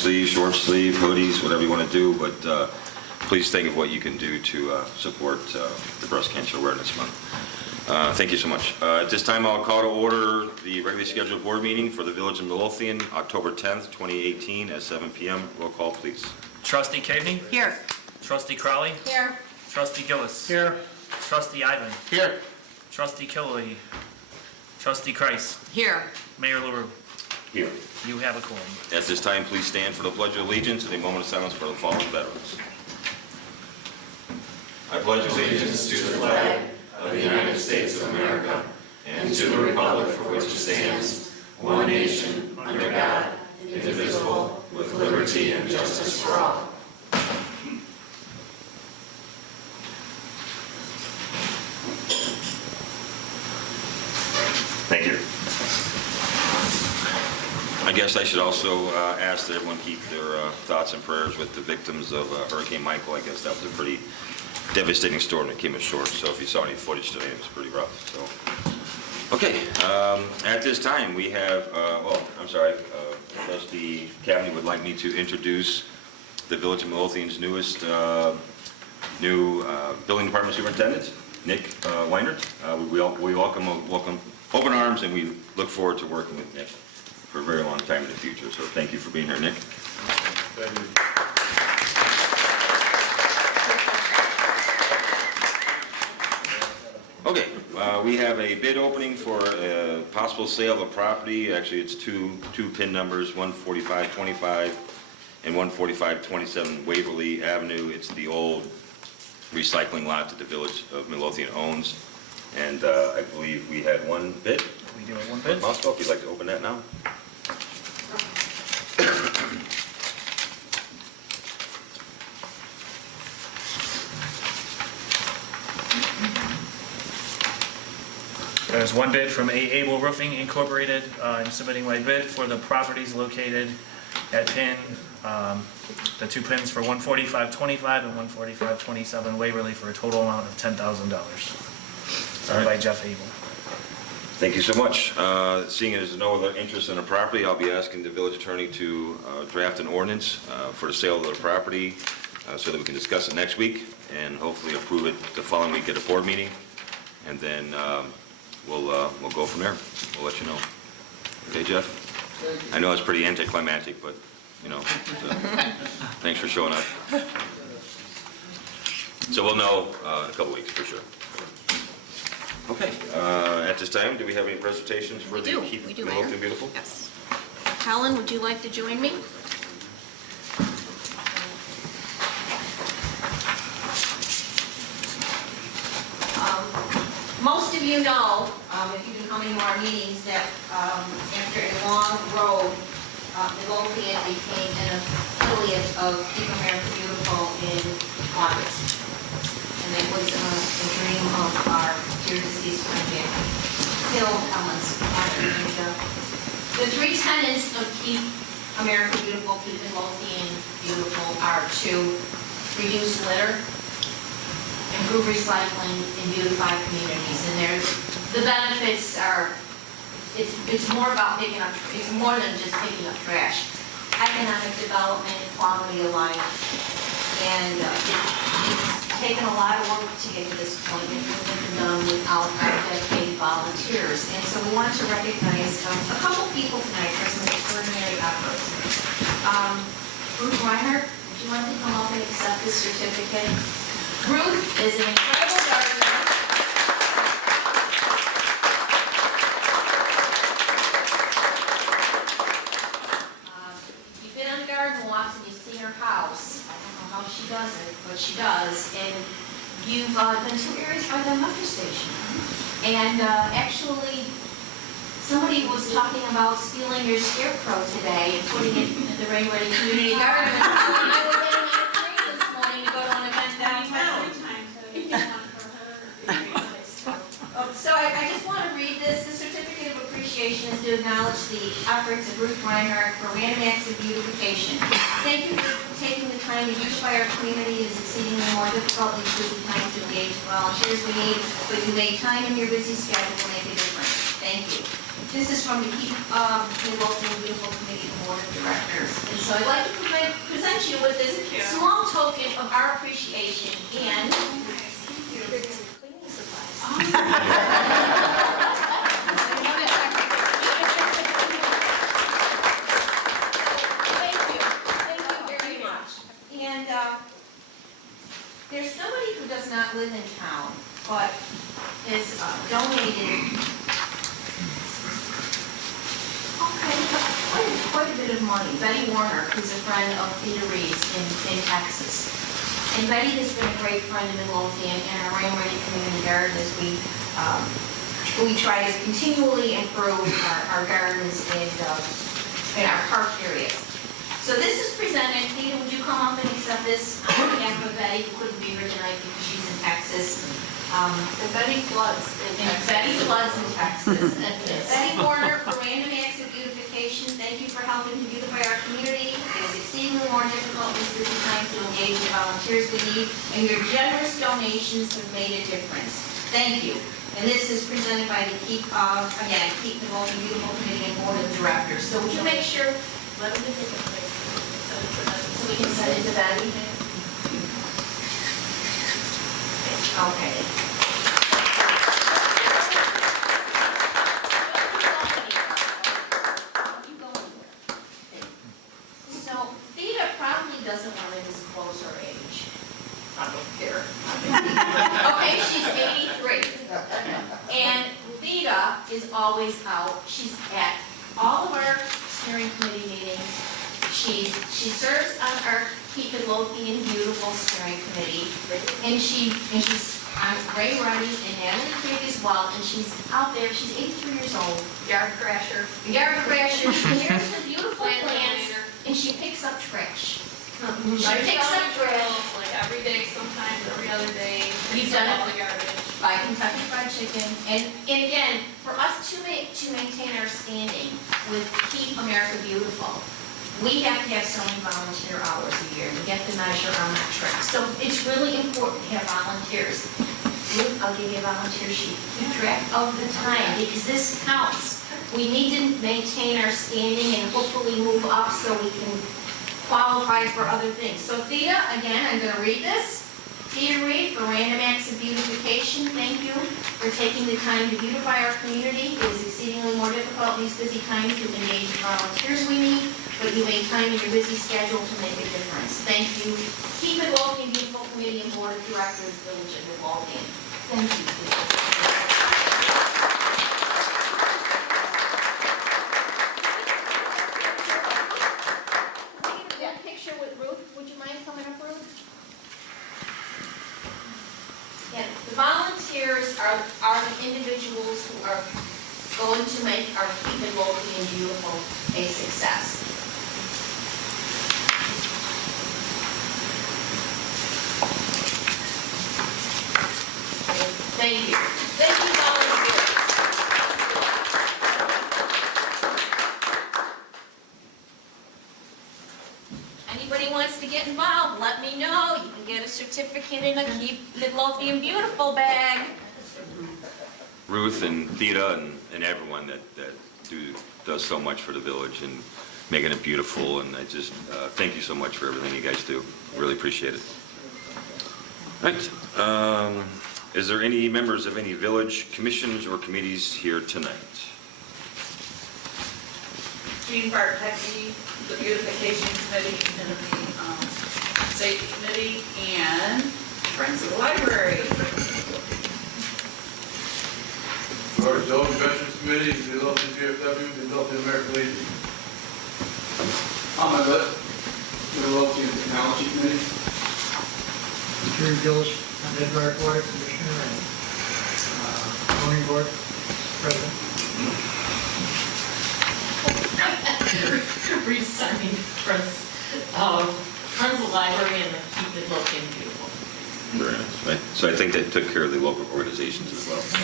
sleeve, short sleeve, hoodies, whatever you want to do, but please think of what you can do to support the Breast Cancer Awareness Month. Thank you so much. At this time, I'll call to order the regularly scheduled board meeting for the Village of Midlothian, October 10th, 2018 at 7 p.m. Roll call, please. Trustee Caveney? Here. Trustee Crowley? Here. Trustee Gillis? Here. Trustee Ivan? Here. Trustee Killelea? Trustee Kreis? Here. Mayor LaRue? Here. You have a quorum. At this time, please stand for the Pledge of Allegiance and a moment of silence for the fallen veterans. I pledge allegiance to the flag of the United States of America and to the republic for which it stands, one nation, under God, indivisible, with liberty and justice for all. Thank you. I guess I should also ask that everyone keep their thoughts and prayers with the victims of Hurricane Michael. I guess that was a pretty devastating storm that came ashore. So if you saw any footage today, it was pretty rough. So, okay. At this time, we have. Trustee Cavaney would like me to introduce the Village of Midlothian's newest new building department superintendent, Nick Weinert. We welcome open arms, and we look forward to working with Nick for a very long time in the future. So thank you for being here, Nick. Thank you. Okay, we have a bid opening for a possible sale of a property. Actually, it's two PIN numbers, 14525 and 14527 Waverly Avenue. It's the old recycling lot that the Village of Midlothian owns. And I believe we had one bid. We do have one bid. Moscow, if you'd like to open that now. There's one bid from Able Roofing Incorporated. I'm submitting my bid for the properties located at PIN, the two PINs for 14525 and 14527 Waverly for a total amount of $10,000. Signed by Jeff Able. Thank you so much. Seeing as there's no other interest in the property, I'll be asking the village attorney to draft an ordinance for the sale of the property so that we can discuss it next week and hopefully approve it the following week at a board meeting. And then we'll go from there. We'll let you know. Okay, Jeff? I know it's pretty anticlimactic, but, you know, thanks for showing up. So we'll know in a couple weeks for sure. Okay, at this time, do we have any presentations for the Keep Midlothian Beautiful? Yes. Helen, would you like to join me? Most of you know, if you've been coming to our meetings, that after a long road, Midlothian became an affiliate of Keep America Beautiful in August. And it was a dream of our dear deceased friend, Phil Ellens. The three tenets of Keep America Beautiful, Keep Midlothian Beautiful are to reduce litter, improve recycling, and beautify communities. And the benefits are, it's more about picking up, it's more than just picking up trash. Economic development, quality of life, and it's taken a lot of work to get to this point. It hasn't been done without our dedicated volunteers. And so we want to recognize a couple people tonight for some extraordinary efforts. Ruth Reinhardt, would you like to come up and accept this certificate? Ruth is an incredible gardener. You've been on garden walks and you've seen her house. I don't know how she does it, but she does. And you've been to areas by the metro station. And actually, somebody was talking about stealing your scarecrow today and putting it in the Rain Ready Community Garden. And I was getting on a train this morning to go to an event downtown. So I just want to read this. The certificate of appreciation is to acknowledge the efforts of Ruth Reinhardt for random acts of beautification. Thank you for taking the time to beautify our community. It is exceedingly more difficult in these busy times to engage the volunteers we need, but you make time in your busy schedule to make a difference. Thank you. This is from the Keep Midlothian Beautiful Committee and Board of Directors. And so I'd like to present you with this small token of our appreciation and cleaning supplies. There's somebody who does not live in town, but has donated quite a bit of money. Betty Warner, who's a friend of Peter Reed's in Texas. And Betty has been a great friend in Midlothian and our Rain Ready Community Garden as we try to continually improve our gardens and our park areas. So this is presented. Peter, would you come up and accept this on behalf of Betty, who couldn't be here tonight because she's in Texas. And Betty floods in Texas. Betty floods in Texas. Betty Warner, for random acts of beautification, thank you for helping to beautify our community. It is exceedingly more difficult these busy times to engage the volunteers we need, and your generous donations have made a difference. Thank you. And this is presented by the Keep Midlothian Beautiful Committee and Board of Directors. So would you make sure, let me take a picture so we can send it to Betty? Okay. So Thea probably doesn't want to disclose her age. I don't care. Okay, she's 83. And Thea is always out. She's at all of our steering committee meetings. She serves on our Keep Midlothian Beautiful steering committee, and she's on Ray Ruddy and Natalie Craig as well, and she's out there. She's 83 years old. Yard crasher. She here's the beautiful plants, and she picks up trash. She picks up trash. Like every day, sometimes every other day. You've done all it. the garbage. By Kentucky Fried Chicken, and again, for us to maintain our standing with Keep America Beautiful, we have to have so many volunteer hours a year. We have to measure our metrics. So it's really important to have volunteers. Ruth, I'll give you a volunteer sheet. Keep track of the time because this counts. We need to maintain our standing and hopefully move up so we can qualify for other things. So Thea, again, I'm going to read this. Peter Reed, for Random Acts of Beautification, thank you for taking the time to beautify our community. It is exceedingly more difficult these busy times to engage the volunteers we need, but you make time in your busy schedule to make a difference. Thank you. Keep Midlothian Beautiful Committee and Board of Directors, Village of Midlothian. Thank you. That picture with Ruth, would you mind coming up, Ruth? Yeah, the volunteers are the individuals who are going to make our Keep Midlothian Beautiful a success. Thank you. Thank you, volunteers. Anybody wants to get involved, let me know. You can get a certificate in a Keep Midlothian Beautiful bag. Ruth and Theta and everyone that does so much for the village and making it beautiful, and I just thank you so much for everything you guys do. Really appreciate it. Right. Is there any members of any village commissions or committees here tonight? Jean Bartek, the beautification committee, and the safety committee, and Friends of the Library. George Jones, Veterans Committee, Midlothian VFW, Midlothian American Legion. On my list, Midlothian Technology Committee. Jerry Gillis, Denmark Water Commissioner and zoning board president. Resigning Friends of the Library and the Keep Midlothian Beautiful. Very nice. Right. So I think that took care of the local organizations as well. So.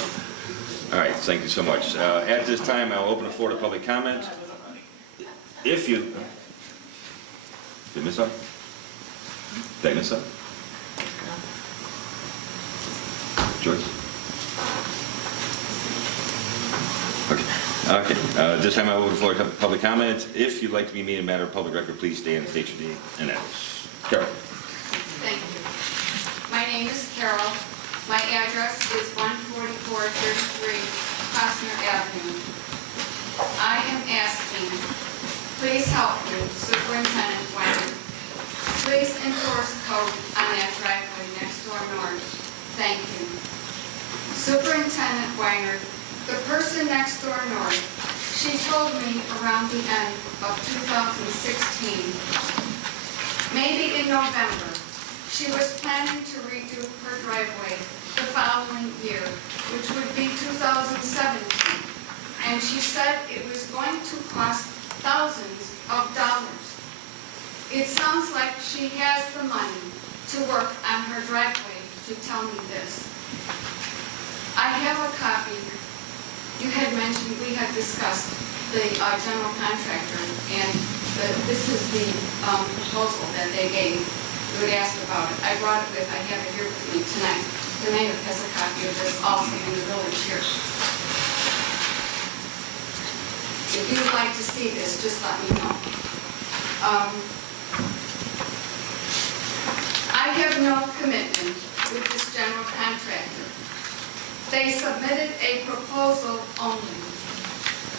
All right, thank you so much. At this time, I'll open the floor to public comment. If you... Did I miss something? Did I miss something? Joyce? Okay. Okay, this time I will open the floor to public comment. If you'd like to be made a matter of public record, please stand and state your name and address. Carol. Thank you. My name is Carol. My address is 14433 Costner Avenue. I am asking, please help me, Superintendent Weiner. Please enforce code on that driveway next door north. Thank you. Superintendent Weiner, the person next door north, she told me around the end of 2016, maybe in November, she was planning to redo her driveway the following year, which would be 2017. And she said it was going to cost thousands of dollars. It sounds like she has the money to work on her driveway to tell me this. I have a copy. You had mentioned, we had discussed the general contractor, and this is the proposal that they gave. You had asked about it. I brought it with, I have it here with me tonight. The mayor has a copy of this also in the village here. If you would like to see this, just let me know. I have no commitment with this general contractor. They submitted a proposal only.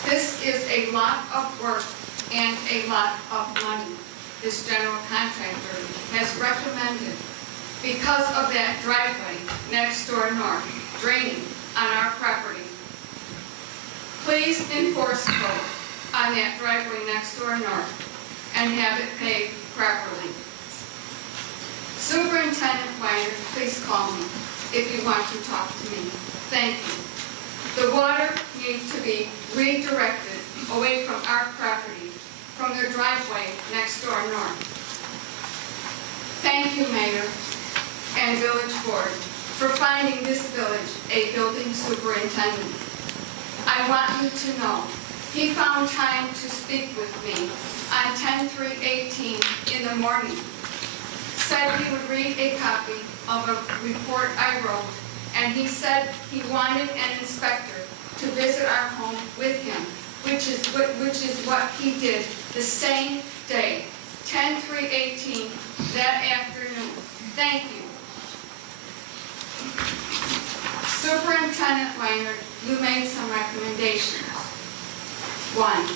This is a lot of work and a lot of money this general contractor has recommended because of that driveway next door north draining on our property. Please enforce code on that driveway next door north and have it paved properly. Superintendent Weiner, please call me if you want to talk to me. Thank you. The water needs to be redirected away from our property, from the driveway next door north. Thank you, Mayor and Village Board, for finding this village a building superintendent. I want you to know, he found time to speak with me on 10/3/18 in the morning. Said he would read a copy of a report I wrote, and he said he wanted an inspector to visit our home with him, which is what he did the same day, 10/3/18, that afternoon. Thank you. Superintendent Weiner, you made some recommendations. 1,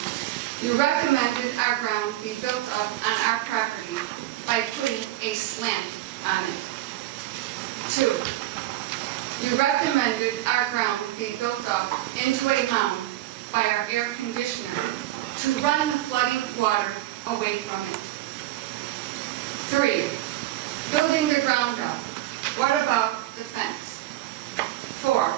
you recommended our ground be built up on our property by putting a slant on it. 2, you recommended our ground be built up into a mound by our air conditioner to run the flooding water away from it. 3, building the ground up. What about the fence? 4,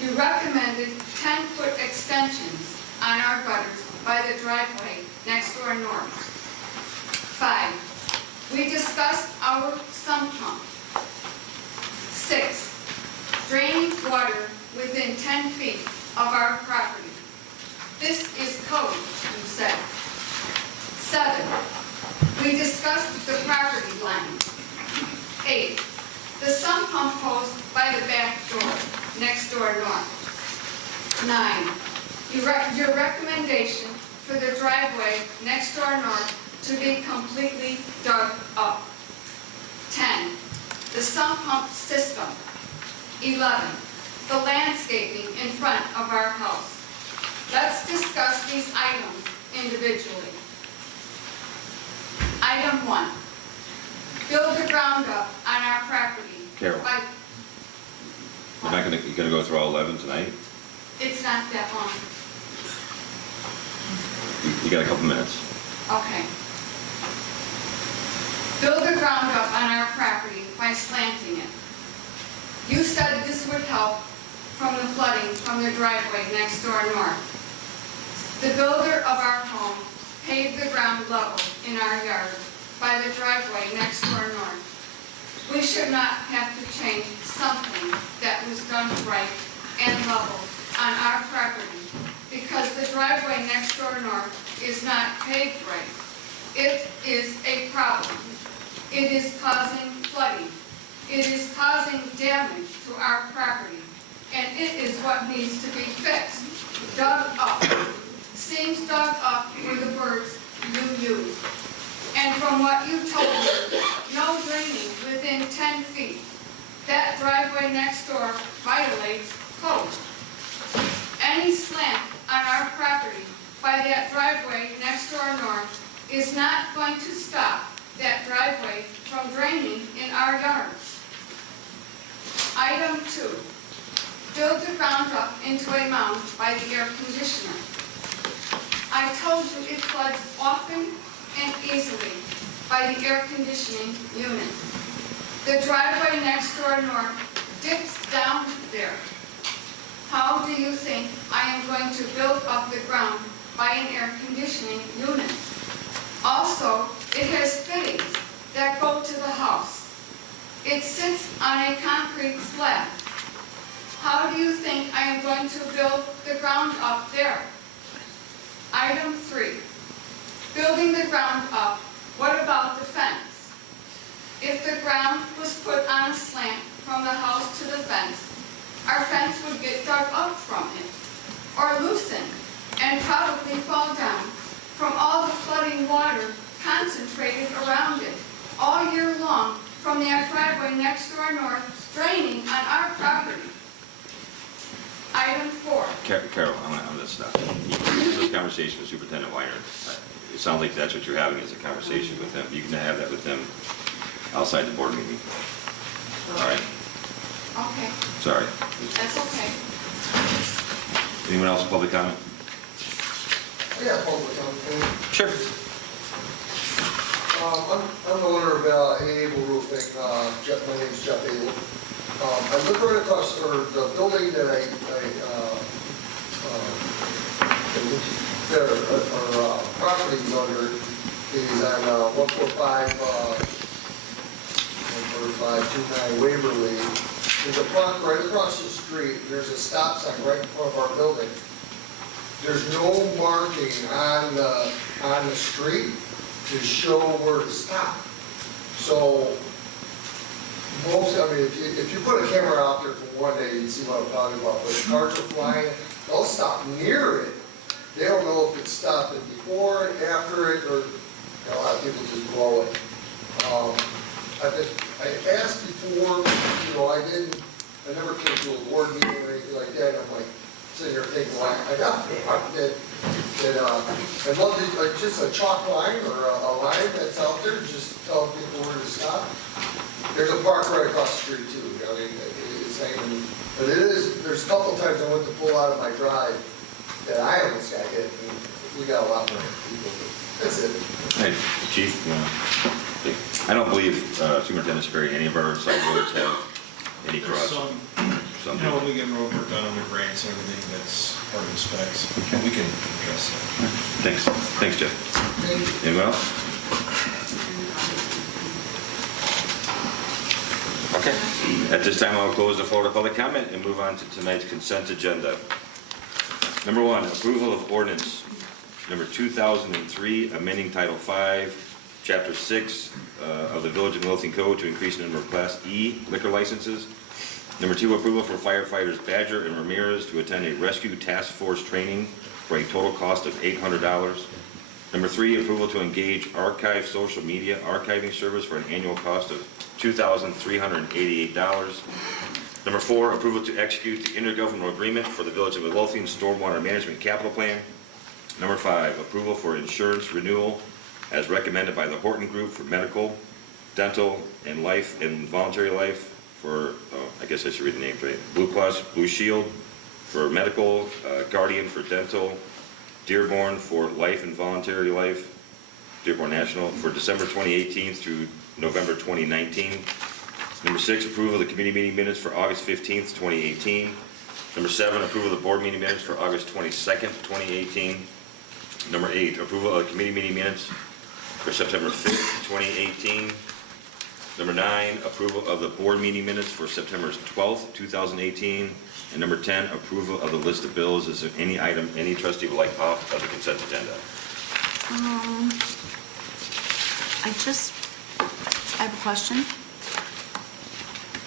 you recommended 10-foot extensions on our gutters by the driveway next door north. 5, we discussed our sump pump. 6, draining water within 10 feet of our property. This is code, you said. 7, we discussed the property line. 8, the sump pump post by the back door, next door north. 9, your recommendation for the driveway next door north to be completely dug up. 10, the sump pump system. 11, the landscaping in front of our house. Let's discuss these items individually. Item 1, build the ground up on our property. Carol. You're not gonna go through all 11 tonight? It's not that long. You got a couple minutes. Okay. Build the ground up on our property by slanting it. You said this would help from the flooding from the driveway next door north. The builder of our home paved the ground level in our yard by the driveway next door north. We should not have to change something that was done right and level on our property because the driveway next door north is not paved right. It is a problem. It is causing flooding. It is causing damage to our property, and it is what needs to be fixed, dug up. dug up where the birds you use. And from what you told me, no draining within 10 feet. That driveway next door violates code. Any slant on our property by that driveway next door north is not going to stop that driveway from draining in our yards. Item 2, build the ground up into a mound by the air conditioner. I told you it floods often and easily by the air conditioning unit. The driveway next door north dips down there. How do you think I am going to build up the ground by an air conditioning unit? Also, it has fittings that go to the house. It sits on a concrete slab. How do you think I am going to build the ground up there? Item 3, building the ground up, what about the fence? If the ground was put on a slant from the house to the fence, our fence would get dug up from it, or loosened, and probably fall down from all the flooding water concentrated around it all year long from that driveway next door north draining on our property. Item 4. Carol, I'm gonna stop. This conversation with Superintendent Weiner, it sounds like that's what you're having, is a conversation with him. You can have that with him outside the board meeting. All right? Okay, Sorry. that's okay. Anyone else, public comment? Yeah, public comment. Sure. I'm the owner of Able Roofing. My name's Jeff Able. I live right across, or the building that our property is under is on 14529 Waverly. There's a park right across the street. There's a stop sign right in front of our building. There's no marking on the street to show where to stop. So if you put a camera out there for one day, you'd see what I'm talking about. But if cars are flying, they'll stop near it. They don't know if it's stopping before it, after it, or a lot of people just blow it. I asked before, I never came to a board meeting or anything like that. And I'm like sitting here thinking, like, I'd love to, just a chalk line or a line that's out there, just tell people where to stop. There's a park right across the street too. It's hanging, but there's a couple times I went to pull out of my drive that I almost got hit, and we got a lot more people. That's it. Hey, Chief, I don't believe Superintendent Sperry, any of our side roads have any cross. Some, when we get road work done on the grants and everything, that's part of the specs. We can address that. Thanks, Jeff. Anyone else? Okay. At this time, I'll close the floor to public comment and move on to tonight's consent agenda. Number 1, approval of ordinance number 2003, amending Title 5, Chapter 6 of the Village of Midlothian Code to increase the number of Class E liquor licenses. Number 2, approval for firefighters Badger and Ramirez to attend a rescue task force training for a total cost of $800. Number 3, approval to engage Archive social media archiving service for an annual cost of $2,388. Number 4, approval to execute the intergovernmental agreement for the Village of Midlothian Stormwater Management Capital Plan. Number 5, approval for insurance renewal as recommended by the Horton Group for medical, dental, and life and voluntary life for, I guess I should read the names right, Blue Cross Blue Shield for medical, Guardian for dental, Dearborn for life and voluntary life, Dearborn National for December 2018 through November 2019. Number 6, approval of the committee meeting minutes for August 15th, 2018. Number 7, approval of the board meeting minutes for August 22nd, 2018. Number 8, approval of the committee meeting minutes for September 5th, 2018. Number 9, approval of the board meeting minutes for September 12th, 2018. And number 10, approval of the list of bills. Is there any item any trustee would like off of the consent agenda? I have a question.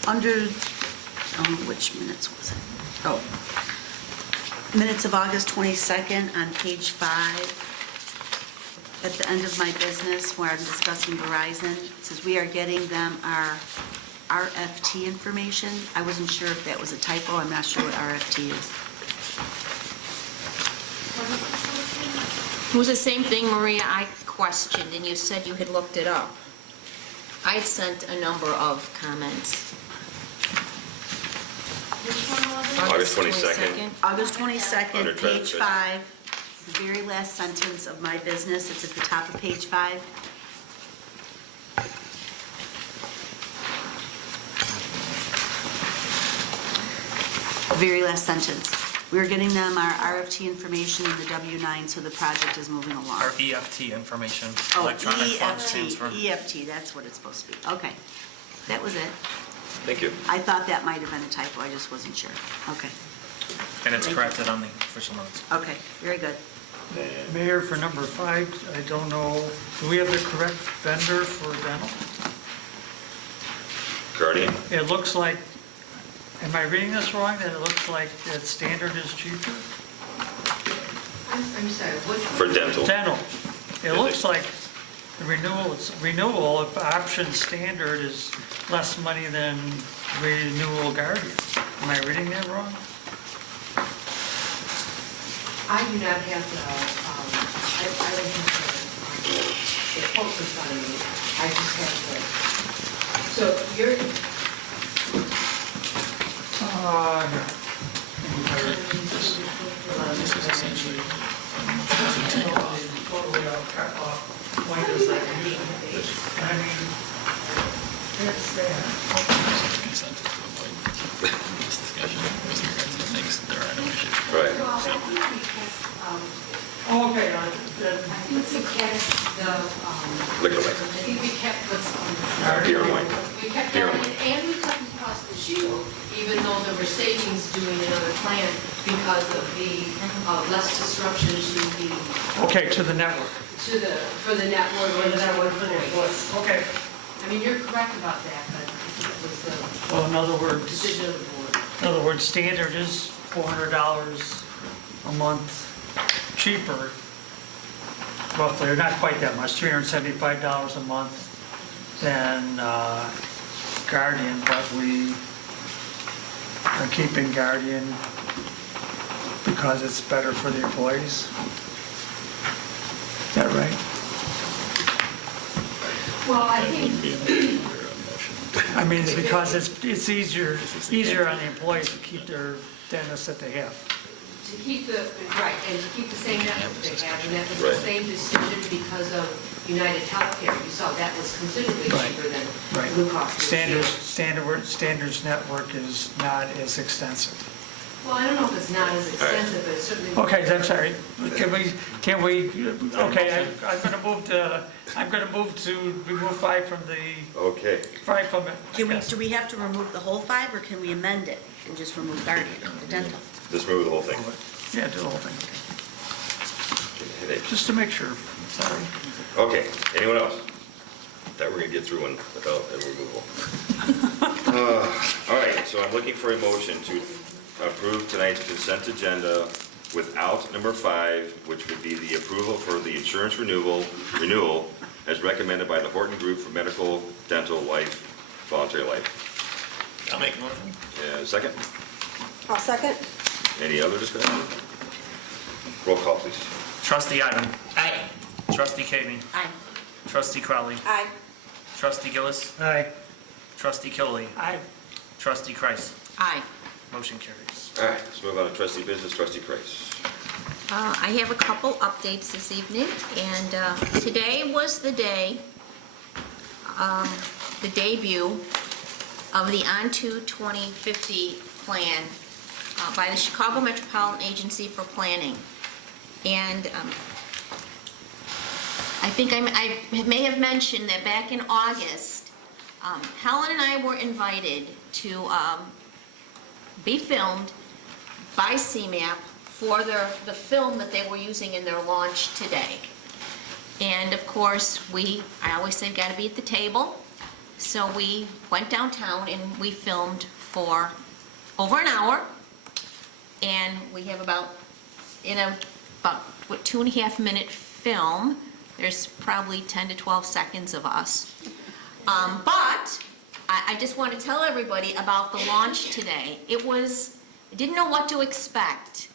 Under, which minutes was it? Oh. Minutes of August 22nd on page 5. At the end of my business where I'm discussing Verizon, it says we are getting them our RFT information. I wasn't sure if that was a typo. I'm not sure what RFT is. It was the same thing, Maria, I questioned, and you said you had looked it up. I sent a number of comments. August 22nd. August Under 22nd, page business. 5, the very last sentence of my business. It's at the top of page 5. Very last sentence. We're getting them our RFT information in the W-9, so the project is moving along. Our EFT information, Oh, electronic funds EFT, transfer. EFT, that's what it's supposed to be. Okay, that was it. Thank you. I thought that might have been a typo, I just wasn't sure. Okay, And it's corrected on the official notes. okay, very good. Mayor, for number 5, I don't know, do we have the correct vendor for dental? Guardian? It looks like, am I reading this wrong, that it looks like that Standard is cheaper? I'm sorry, what? For dental. Dental. It Is looks it? like the renewal of option Standard is less money than renewal Guardian. Am I reading that wrong? I do not have the, I don't have the quote in front of me. I just have the, so you're, This is essentially, Totally point is that I mean, that's that. consent to avoid this discussion with regards to things there are no issues. Right. Okay, let's see, the, Liquor I license. think we kept what's on Beer and wine. We kept Beer that, and wine. and we cut the cost of shield, even though there were savings doing another plan because of the less disruption to the, okay, to the network. for the network or the network employees. Okay. I mean, you're correct about that, but I think it was the So in other words, decision of the board. Standard is $400 a month cheaper, roughly, or not quite that much, $375 a month than Guardian, but we are keeping Guardian because it's better for the employees. Is that right? Well, I think, I mean, it's because it's easier on the employees to keep their dentists that they have. to keep the, right, and to keep the same network they have, and that was the Right. same decision because of United Healthcare. You saw that was considerably Right. cheaper than Right. Blue Cross Blue Shield. Standards network is not as extensive. Well, I don't know if it's not as extensive, but it's certainly. Okay, I'm sorry. Can we, okay, I'm gonna move to remove 5 from the, Okay. 5 from it. Do we have to remove the whole 5, or can we amend it and just remove Guardian, the dental? Just remove the whole thing. Yeah, do the whole thing, Headache. just to make sure, sorry. Okay, anyone else? That we're gonna get through one without a removal. All right, so I'm looking for a motion to approve tonight's consent agenda without number 5, which would be the approval for the insurance renewal as recommended by the Horton Group for medical, dental, life, voluntary life. I'll make a motion. Second? I'll second. Any other discussion? Roll call, please. Trustee Ivan. Aye. Trustee Kami. Aye. Trustee Crowley. Aye. Trustee Gillis. Aye. Trustee Killy. Aye. Trustee Kreis. Aye. Motion carries. All right, let's move on to trustee business, trustee Kreis. I have a couple updates this evening, and today was the day, the debut of the On-To 2050 plan by the Chicago Metropolitan Agency for Planning. And I think I may have mentioned that back in August, Helen and I were invited to be filmed by CMAP for the film that they were using in their launch today. And of course, I always said, got to be at the table. So we went downtown and we filmed for over an hour. And we have about 2.5 minute film, there's probably 10 to 12 seconds of us. But I just want to tell everybody about the launch today. I didn't know what to expect.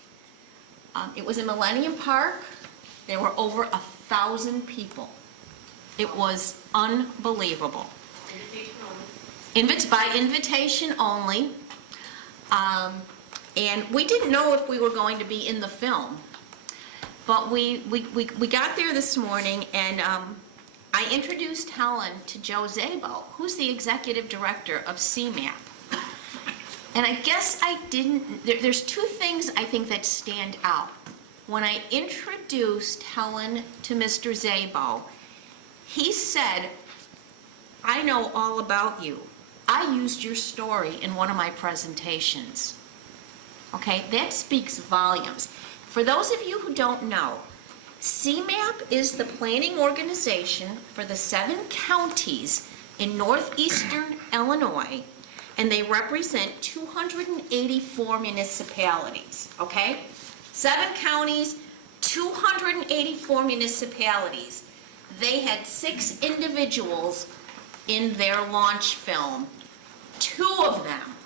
It was in Millennium Park. There were over 1,000 people. It was unbelievable. By invitation only. And we didn't know if we were going to be in the film. But we got there this morning, and I introduced Helen to Joe Szabo, who's the executive director of CMAP. And I guess there's two things I think that stand out. When I introduced Helen to Mr. Szabo, he said, "I know all about you. I used your story in one of my presentations." Okay, that speaks volumes. For those of you who don't know, CMAP is the planning organization for the 7 counties in northeastern Illinois, and they represent 284 municipalities, okay? 7 counties, 284 municipalities. They had 6 individuals in their launch film. 2 of them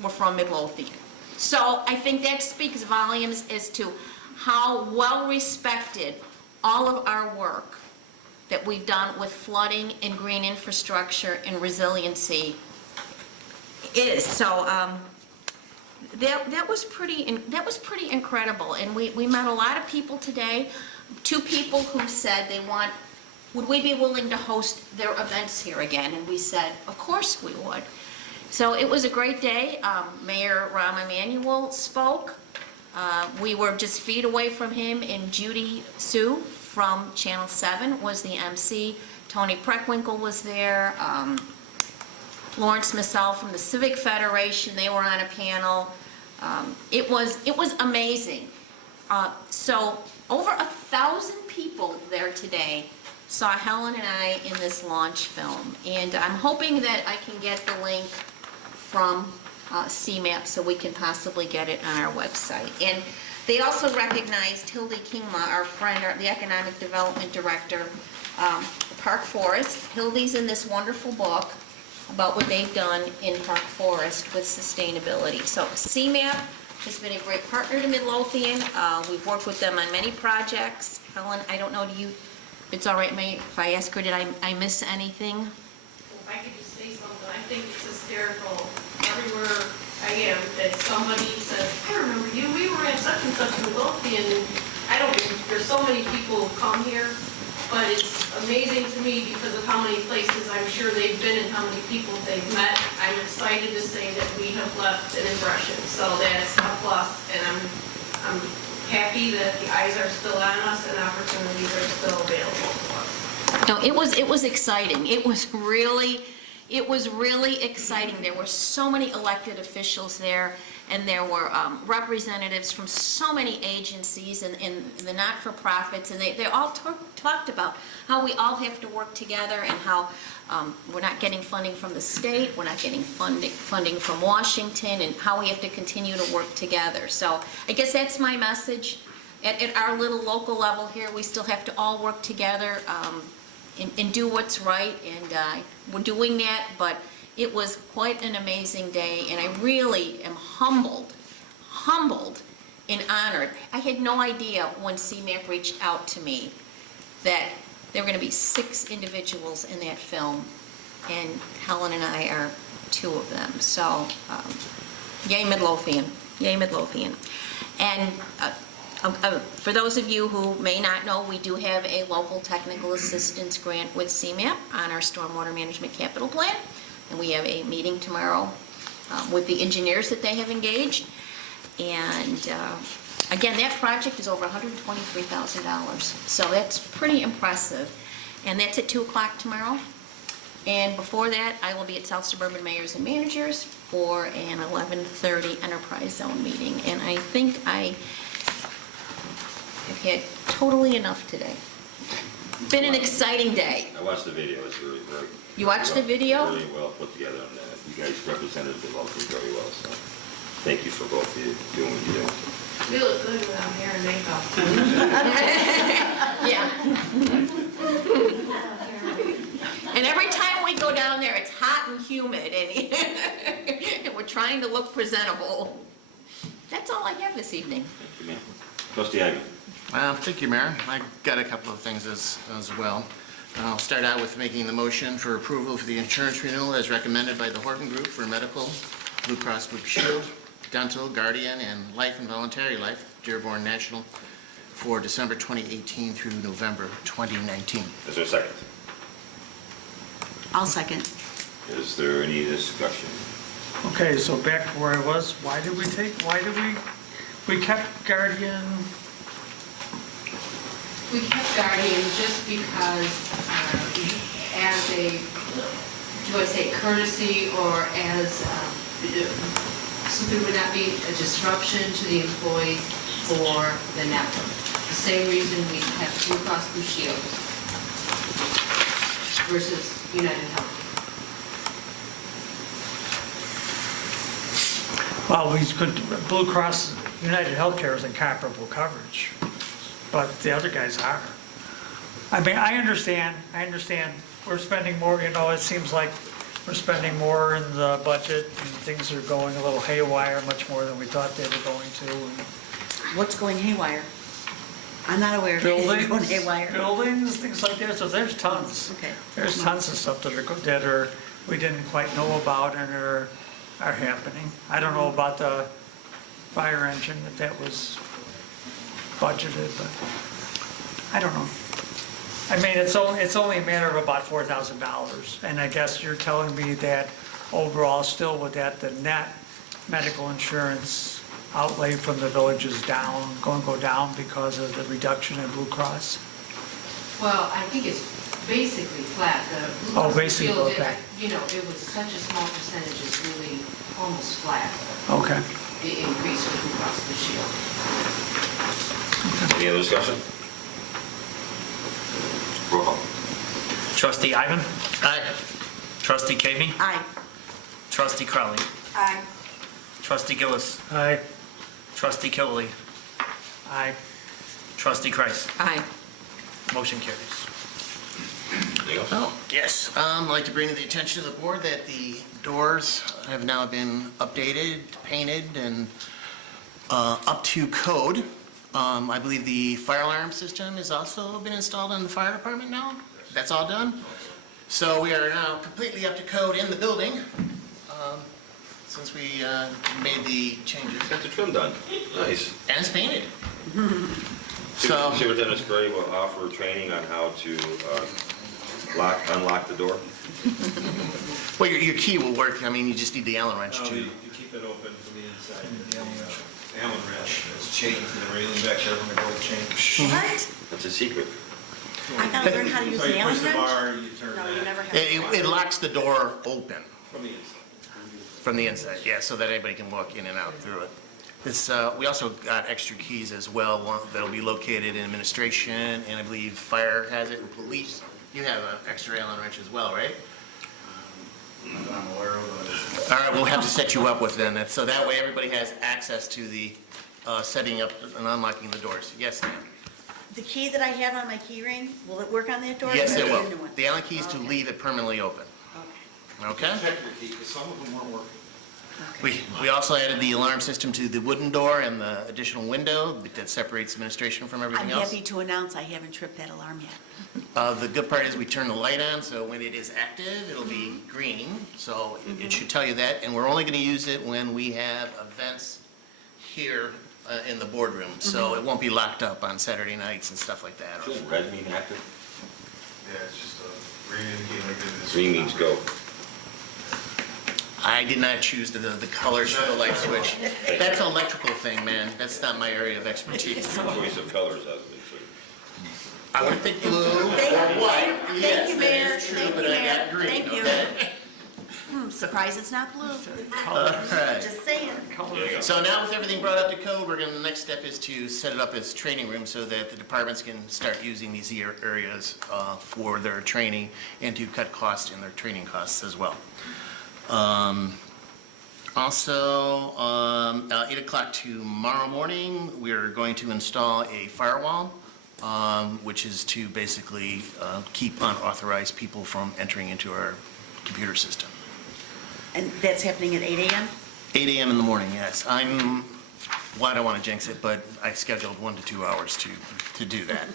were from Midlothian. So I think that speaks volumes as to how well respected all of our work that we've done with flooding and green infrastructure and resiliency is. So that was pretty incredible, and we met a lot of people today. 2 people who said would we be willing to host their events here again? And we said, of course we would. So it was a great day. Mayor Rahm Emanuel spoke. We were just feet away from him, and Judy Sue from Channel 7 was the MC. Tony Preckwinkle was there. Lawrence Massell from the Civic Federation, they were on a panel. It was amazing. So over 1,000 people there today saw Helen and I in this launch film. And I'm hoping that I can get the link from CMAP so we can possibly get it on our website. And they also recognized Hildy Kingma, our friend, the Economic Development Director, Park Forest. Hildy's in this wonderful book about what they've done in Park Forest with sustainability. So CMAP has been a great partner to Midlothian. We've worked with them on many projects. Helen, I don't know, if it's all right if I ask her, did I miss anything? Well, if I could just say something, I think it's hysterical everywhere I am that somebody says, "I remember you, we were at such and such in Midlothian." There's so many people who come here, but it's amazing to me because of how many places I'm sure they've been and how many people they've met. I'm excited to say that we have left an impression, so that's a plus, and I'm happy that the eyes are still on us and opportunities are still available to us. No, it was exciting. It was really exciting. There were so many elected officials there, and there were representatives from so many agencies and the not-for-profits, and they all talked about how we all have to work together and how we're not getting funding from the state, we're not getting funding from Washington, and how we have to continue to work together. So I guess that's my message. At our little local level here, we still have to all work together and do what's right, and we're doing that, but it was quite an amazing day, and I really am humbled and honored. I had no idea when CMAP reached out to me that there were going to be 6 individuals in that film, and Helen and I are 2 of them. So, yay Midlothian, yay Midlothian. And for those of you who may not know, we do have a local technical assistance grant with CMAP on our Stormwater Management Capital Plan, and we have a meeting tomorrow with the engineers that they have engaged. And again, that project is over $123,000, so that's pretty impressive. And that's at 2 o'clock tomorrow. And before that, I will be at South Suburban Mayors and Managers for an 11:30 Enterprise Zone meeting. And I think I have had totally enough today. Been an exciting day. I watched the video, it's really very. You watched the video? Very well put together, and you guys represented the local very well, so. Thank you for both of you doing what you're doing. We look good without hair and makeup. Yeah. And every time we go down there, it's hot and humid, and we're trying to look presentable. That's all I have this evening. Thank you, ma'am. Trustee Ivan. Thank you, Mayor. I got a couple of things as well. I'll start out with making the motion for approval for the insurance renewal as recommended by the Horton Group for medical, Blue Cross Blue Shield, dental, guardian, and life and voluntary life, Dearborn National, for December 2018 through November 2019. Is there a second? I'll second. Is there any discussion? Okay, so back to where I was, we kept Guardian, We kept Guardian just because, as a, do I say courtesy, or as, so there would not be a disruption to the employees for the network. The same reason we kept Blue Cross Blue Shield versus United Health. well, we could, Blue Cross, United Healthcare is in comparable coverage, but the other guys are. I mean, I understand, we're spending more, it seems like we're spending more in the budget, and things are going a little haywire, much more than we thought they were going to. What's going haywire? I'm not aware of anything going haywire. Buildings, things like that, so there's tons. Okay. There's tons of stuff that are, we didn't quite know about and are happening. I don't know about the fire engine, if that was budgeted, but I don't know. I mean, it's only a matter of about $4,000, and I guess you're telling me that overall, still with that, the net medical insurance outlay from the village is down, going to go down because of the reduction in Blue Cross? Well, I think it's basically flat. The Blue Oh, Cross Blue basically, Shield, okay. it was such a small percentage, it's really almost flat, Okay. the increase with Blue Cross Blue Shield. Any other discussion? Roll call. Trustee Ivan? Aye. Trustee Cavney? Aye. Trustee Crowley? Aye. Trustee Gillis? Aye. Trustee Killily? Aye. Trustee Kreis? Aye. Motion carries. Anything else? Oh, yes. I'd like to bring to the attention of the board that the doors have now been updated, painted, and up to code. I believe the fire alarm system has also been installed in the fire department now. That's all done. So we are now completely up to code in the building, since we made the changes. Got the trim done. Nice. And it's painted. So, Superintendent Spurrier will offer training on how to unlock the door. Well, your key will work. I mean, you just need the Allen wrench No, to. you keep it open from the inside. The Allen wrench is changed in the railing back there when the bolt changed. What? That's a secret. I gotta learn how to use So the you Allen push the wrench? bar, you turn No, you that never have. It locks the door open from the inside. from the inside, yeah, so that anybody can walk in and out through it. This, we also got extra keys as well, one that'll be located in administration, and I believe fire has it, and police. You have an extra Allen wrench as well, right? I'm aware of it. All right, we'll have to set you up with them, so that way everybody has access to the setting up and unlocking the doors. Yes, ma'am? The key that I have on my key ring, will it work on that door? Yes, Or it is will. a new one? The Allen key is to Okay. leave it permanently open, Okay. okay? Check your key, because some of them weren't working. We also added the alarm system to the wooden door and the additional window that separates administration from I'm everything else. happy to announce I haven't tripped that alarm yet. The good part is we turn the light on, so when it is active, it'll be green, so it should tell you that. And we're only going to use it when we have events here in the boardroom, so it won't be locked up on Saturday nights and stuff like that. Does red mean active? Yeah, it's just a green indicator like it is. Green means go. I did not choose the colors for the light switch. That's an electrical thing, man. That's not my area of expertise. Choice of colors has been, so. I would think blue or Thank you. white. Thank Yes, you, that Mayor. is true, Thank but you, I Mayor. got green, Thank you. okay? Surprised it's not blue. All right. Just saying. So now with everything brought up to code, the next step is to set it up as training rooms so that the departments can start using these areas for their training and to cut costs in their training costs as well. Also, 8 o'clock tomorrow morning, we're going to install a firewall, which is to basically keep unauthorized people from entering into our computer system. And that's happening at 8 a.m.? 8 a.m. in the morning, yes. Well, I don't want to jinx it, but I scheduled 1 to 2 hours to do that.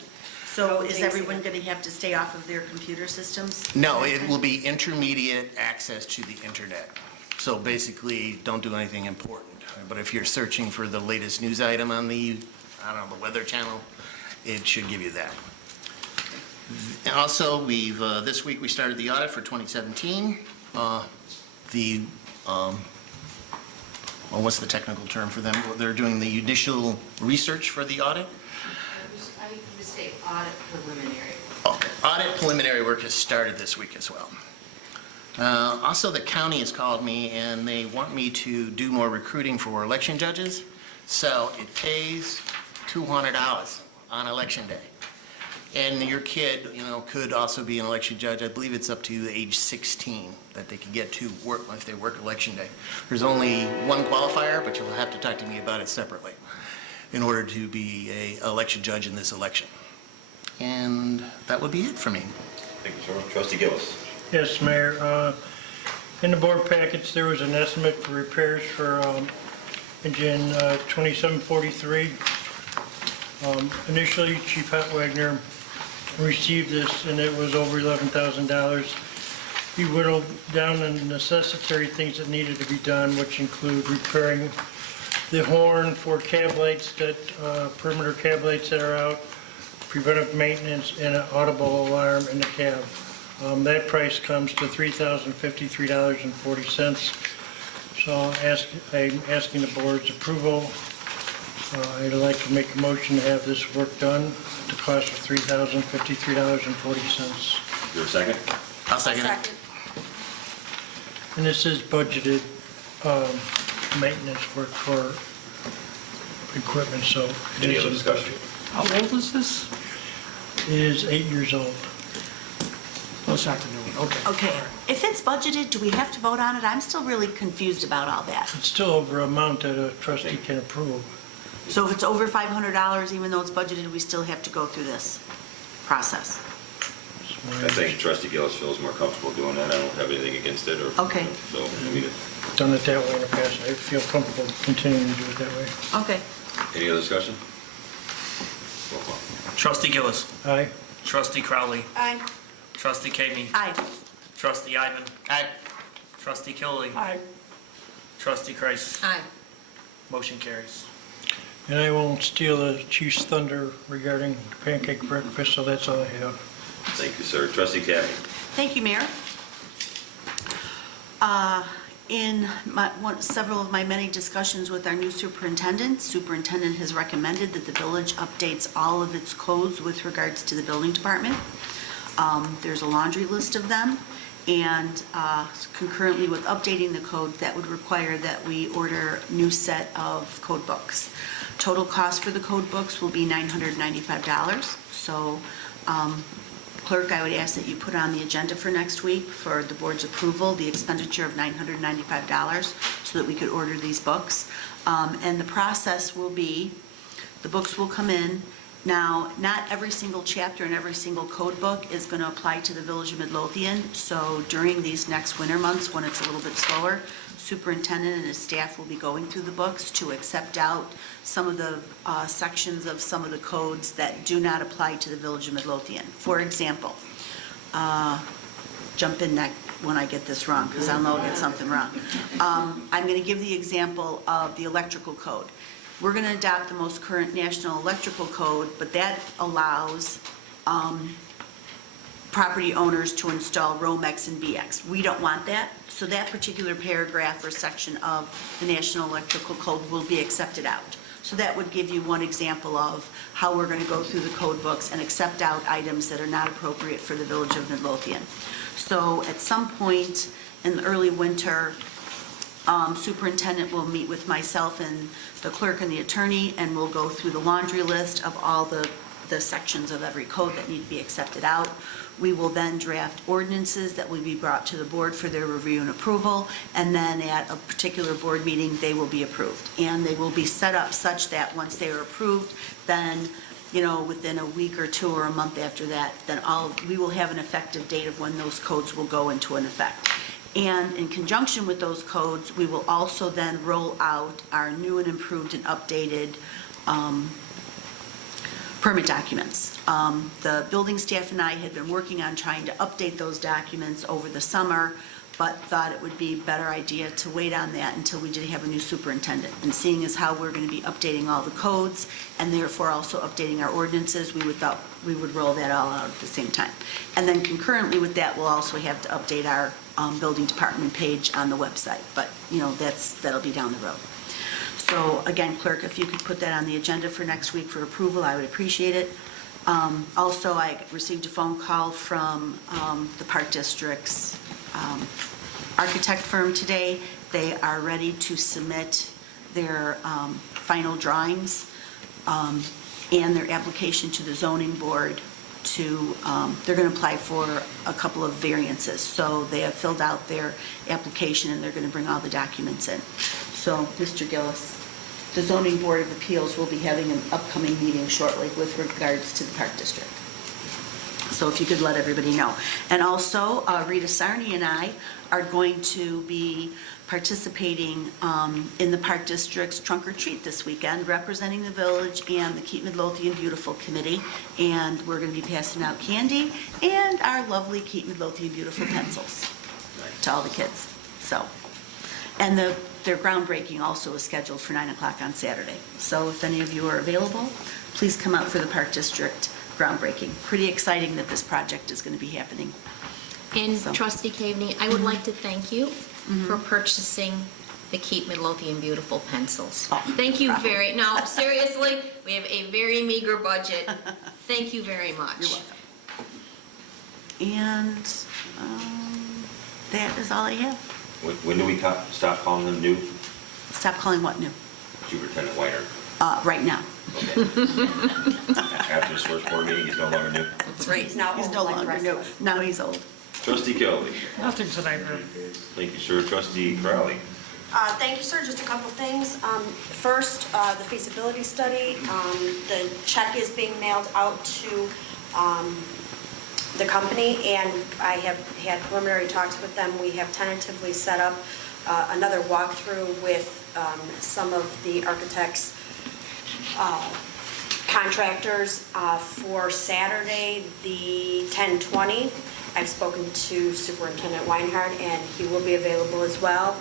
So is everyone going to have to stay off of their computer systems? No, it will be intermediate access to the internet. So basically, don't do anything important. But if you're searching for the latest news item on the, I don't know, the Weather Channel, it should give you that. And also, this week we started the audit for 2017. What's the technical term for them? They're doing the initial research for the audit. I would say audit preliminary. Okay, audit preliminary work has started this week as well. Also, the county has called me and they want me to do more recruiting for election judges. So it pays $200 on election day. And your kid, could also be an election judge. I believe it's up to age 16 that they can get to work if they work election day. There's only one qualifier, but you'll have to talk to me about it separately in order to be an election judge in this election. And that would be it for me. Thank you, sir. Trustee Gillis. Yes, Mayor. In the board packets, there was an estimate for repairs for engine 2743. Initially, Chief Hotwagner received this, and it was over $11,000. He whittled down the necessary things that needed to be done, which include repairing the horn for cab lights, perimeter cab lights that are out, preventive maintenance, and an audible alarm in the cab. That price comes to $3,053.40. So I'm asking the board's approval. I'd like to make a motion to have this work done at the cost of $3,053.40. Is there a second? I'll second it. And this is budgeted maintenance work for equipment, so. Any other discussion? How old is this? It is 8 years old. Oh, it's not the new one, okay. Okay, if it's budgeted, do we have to vote on it? I'm still really confused about all that. It's still over amount that a trustee can approve. So if it's over $500, even though it's budgeted, we still have to go through this process? I think Trustee Gillis feels more comfortable doing that. I don't have anything against it or. Okay. So, I mean, Done it that way in the past. I feel comfortable continuing to do it that way. Okay. any other discussion? Roll call. Trustee Gillis. Aye. Trustee Crowley. Aye. Trustee Kami. Aye. Trustee Ivan. Aye. Trustee Killy. Aye. Trustee Kreis. Aye. Motion carries. And I won't steal the chief's thunder regarding the pancake breakfast, so that's all I have. Thank you, sir. Trustee Cabby. Thank you, Mayor. In several of my many discussions with our new superintendent has recommended that the village updates all of its codes with regards to the building department. There's a laundry list of them, and concurrently with updating the code, that would require that we order a new set of code books. Total cost for the code books will be $995. So, Clerk, I would ask that you put on the agenda for next week for the board's approval, the expenditure of $995 so that we could order these books. And the process will be, the books will come in. Now, not every single chapter and every single code book is going to apply to the Village of Midlothian. So during these next winter months, when it's a little bit slower, superintendent and his staff will be going through the books to accept out some of the sections of some of the codes that do not apply to the Village of Midlothian. For example, jump in when I get this wrong, because I'll know I'll get something wrong. I'm going to give the example of the electrical code. We're going to adopt the most current national electrical code, but that allows property owners to install Romex and BX. We don't want that, so that particular paragraph or section of the National Electrical Code will be accepted out. So that would give you one example of how we're going to go through the code books and accept out items that are not appropriate for the Village of Midlothian. So at some point in the early winter, superintendent will meet with myself and the clerk and the attorney, and we'll go through the laundry list of all the the sections of every code that need to be accepted out. We will then draft ordinances that will be brought to the board for their review and approval, and then at a particular board meeting, they will be approved. And they will be set up such that once they are approved, then, within a week or two or a month after that, then we will have an effective date of when those codes will go into an effect. And in conjunction with those codes, we will also then roll out our new and improved and updated permit documents. The building staff and I had been working on trying to update those documents over the summer, but thought it would be a better idea to wait on that until we did have a new superintendent. And seeing as how we're going to be updating all the codes and therefore also updating our ordinances, we would roll that all out at the same time. And then concurrently with that, we'll also have to update our building department page on the website. But, that'll be down the road. So again, clerk, if you could put that on the agenda for next week for approval, I would appreciate it. Also, I received a phone call from the Park District's architect firm today. They are ready to submit their final drawings and their application to the zoning board they're going to apply for a couple of variances. So they have filled out their application and they're going to bring all the documents in. So, Mr. Gillis, the Zoning Board of Appeals will be having an upcoming meeting shortly with regards to the Park District. So if you could let everybody know. And also, Rita Sarney and I are going to be participating in the Park District's Trunk or Treat this weekend, representing the village and the Keep Midlothian Beautiful Committee. And we're going to be passing out candy and our lovely Keep Midlothian Beautiful pencils to all the kids. So, and their groundbreaking also is scheduled for 9 o'clock on Saturday. So if any of you are available, please come out for the Park District groundbreaking. Pretty exciting that this project is going to be happening. And Trustee Caveney, I would like to thank you for purchasing the Keep Midlothian Beautiful pencils. Thank you no, seriously, we have a very meager budget. Thank you very much. You're welcome. And that is all I have. When do we stop calling them new? Stop calling what new? Superintendent Weiner. Right now. Okay. After his first board meeting, he's no longer new? That's right. He's no longer new. Now he's old. Trustee Kelly. Nothing tonight, Mayor. Thank you, sir. Trustee Crowley. Thank you, sir. Just a couple things. First, the feasibility study. The check is being mailed out to the company, and I have had preliminary talks with them. We have tentatively set up another walkthrough with some of the architects' contractors for Saturday, the 10/20. I've spoken to Superintendent Weinhardt, and he will be available as well.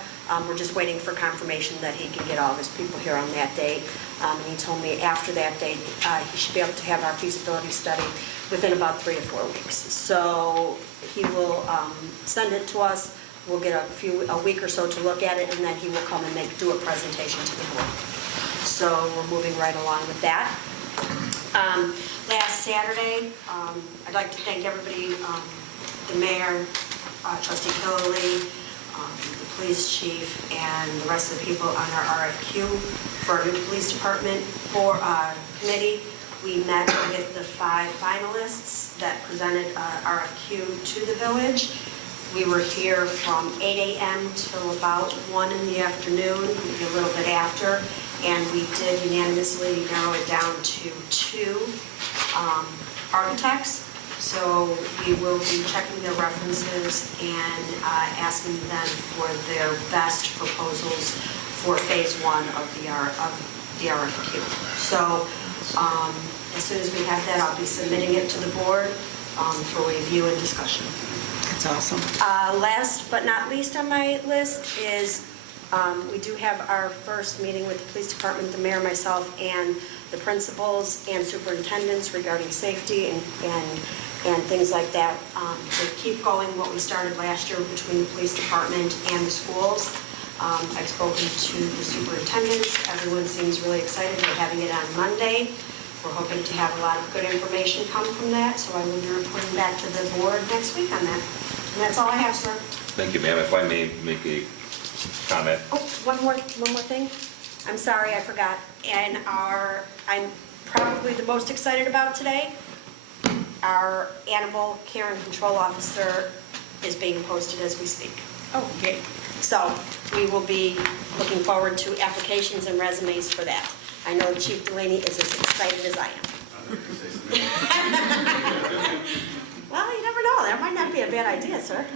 We're just waiting for confirmation that he can get all of his people here on that date. And he told me after that date, he should be able to have our feasibility study within about 3 to 4 weeks. So he will send it to us. We'll get a week or so to look at it, and then he will come and do a presentation to the board. So we're moving right along with that. Last Saturday, I'd like to thank everybody, the mayor, Trustee Killelea, the police chief, and the rest of the people on our RFQ for our new police department committee. We met with the 5 finalists that presented RFQ to the village. We were here from 8 a.m. till about 1 in the afternoon, maybe a little bit after, and we did unanimously narrow it down to 2 architects. So we will be checking their references and asking them for their best proposals for phase 1 of the RFQ. So as soon as we have that, I'll be submitting it to the board for review and discussion. That's awesome. Last but not least on my list is we do have our first meeting with the police department, the mayor, myself, and the principals and superintendents regarding safety and things like that. To keep going what we started last year between the police department and the schools. I've spoken to the superintendents. Everyone seems really excited. We're having it on Monday. We're hoping to have a lot of good information come from that, so I will be reporting back to the board next week on that. And that's all I have, sir. Thank you, ma'am. If I may make a comment. Oh, one more thing. I'm sorry, I forgot. And probably the most excited about today. Our animal care and control officer is being posted as we speak. Oh, great. So we will be looking forward to applications and resumes for that. I know Chief Delaney is as excited as I am. Well, you never know, that might not be a bad idea, sir.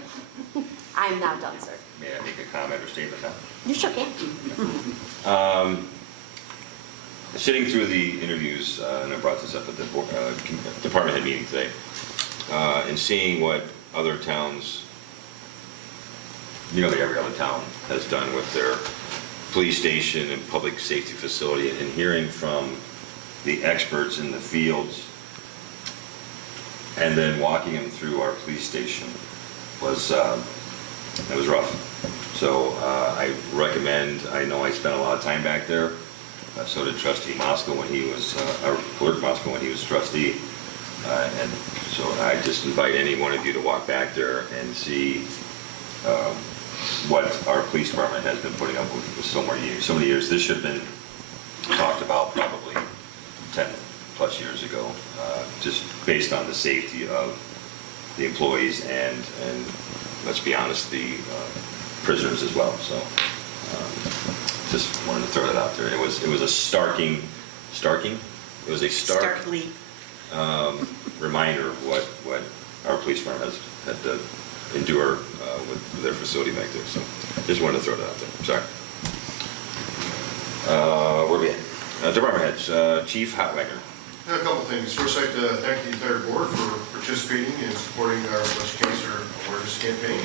I'm not done, sir. May I make a comment or statement now? You sure can. Sitting through the interviews, and I brought this up at the department head meeting today, and seeing what other towns, nearly every other town has done with their police station and public safety facility, and hearing from the experts in the fields, and then walking them through our police station was, it was rough. So I recommend, I know I spent a lot of time back there, so did Trustee Moscow when he was, or Clerk Moscow when he was trustee. And so I just invite any one of you to walk back there and see what our police department has been putting up with for so many years. This should have been talked about probably 10 plus years ago, just based on the safety of the employees and let's be honest, the prisoners as well. So just wanted to throw that out there. It was a starkly reminder of what our police department has had to endure with their facility back there. So just wanted to throw that out there. Sorry. Where are we at? Department heads. Chief Hotwagner. A couple things. First, I'd like to thank the entire board for participating and supporting our breast cancer awareness campaign.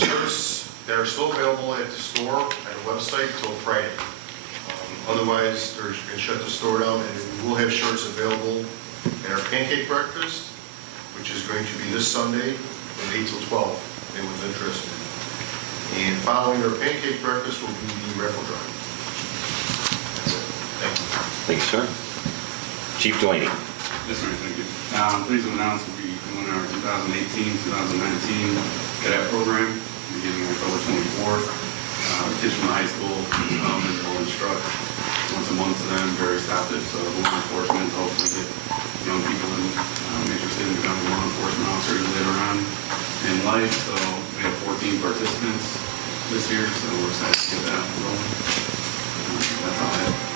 Shirts that are still available at the store and the website until Friday. Otherwise, they're going to shut the store down, and we will have shirts available at our pancake breakfast, which is going to be this Sunday from 8 till 12, if anyone's interested. And following our pancake breakfast will be the raffle drawing. That's it. Thank you. Thank you, sir. Chief Delaney. Yes, sir, thank you. Please announce we'll be doing our 2018-2019 cadet program beginning October 24th. Kids from the high school will instruct once a month to them various topics of law enforcement, hopefully get young people interested in becoming law enforcement officers later on in life. So we have 14 participants this year, so we're excited to get that rolling. That's all I have.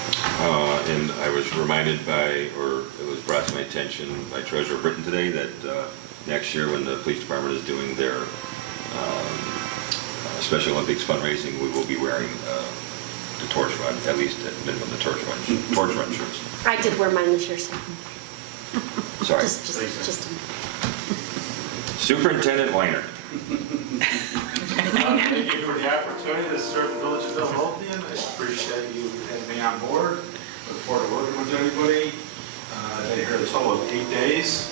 And I was reminded by, or it was brought to my attention by Treasurer Britton today that next year when the police department is doing their Special Olympics fundraising, we will be wearing the torch run, at least at minimum the torch run shirts. I did wear mine this year, so. Sorry. Just. Superintendent Weiner. Thank you for the opportunity to serve the village of Midlothian. I appreciate you having me on board. Look forward to working with everybody. I've been here a total of 8 days,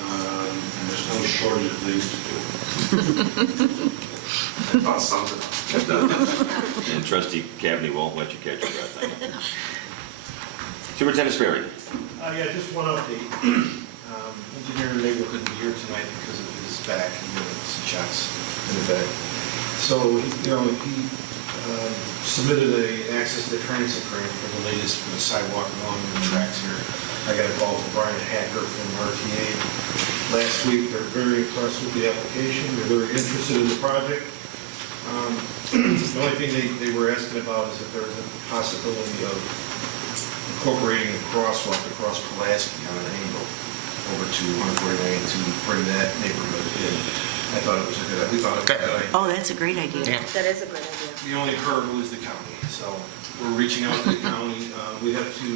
and there's no shortage of things to do. I thought something. And Trustee Cavney won't let you catch your breath. Superintendent Sperry. Yeah, just one update. Engineer Label couldn't be here tonight because of his back and some shots in the back. So, he submitted an access to transit grant for the latest for the sidewalk along the tracks here. I got a call from Brian Hacker from RTA last week. They're very impressed with the application. They're very interested in the project. The only thing they were asking about is if there's a possibility of incorporating a crosswalk across Pulaski on an angle over to 149 to bring that neighborhood in. I thought it was a good idea. Oh, that's a great idea. That is a great idea. The only hurdle is the county, so we're reaching out to the county. We have to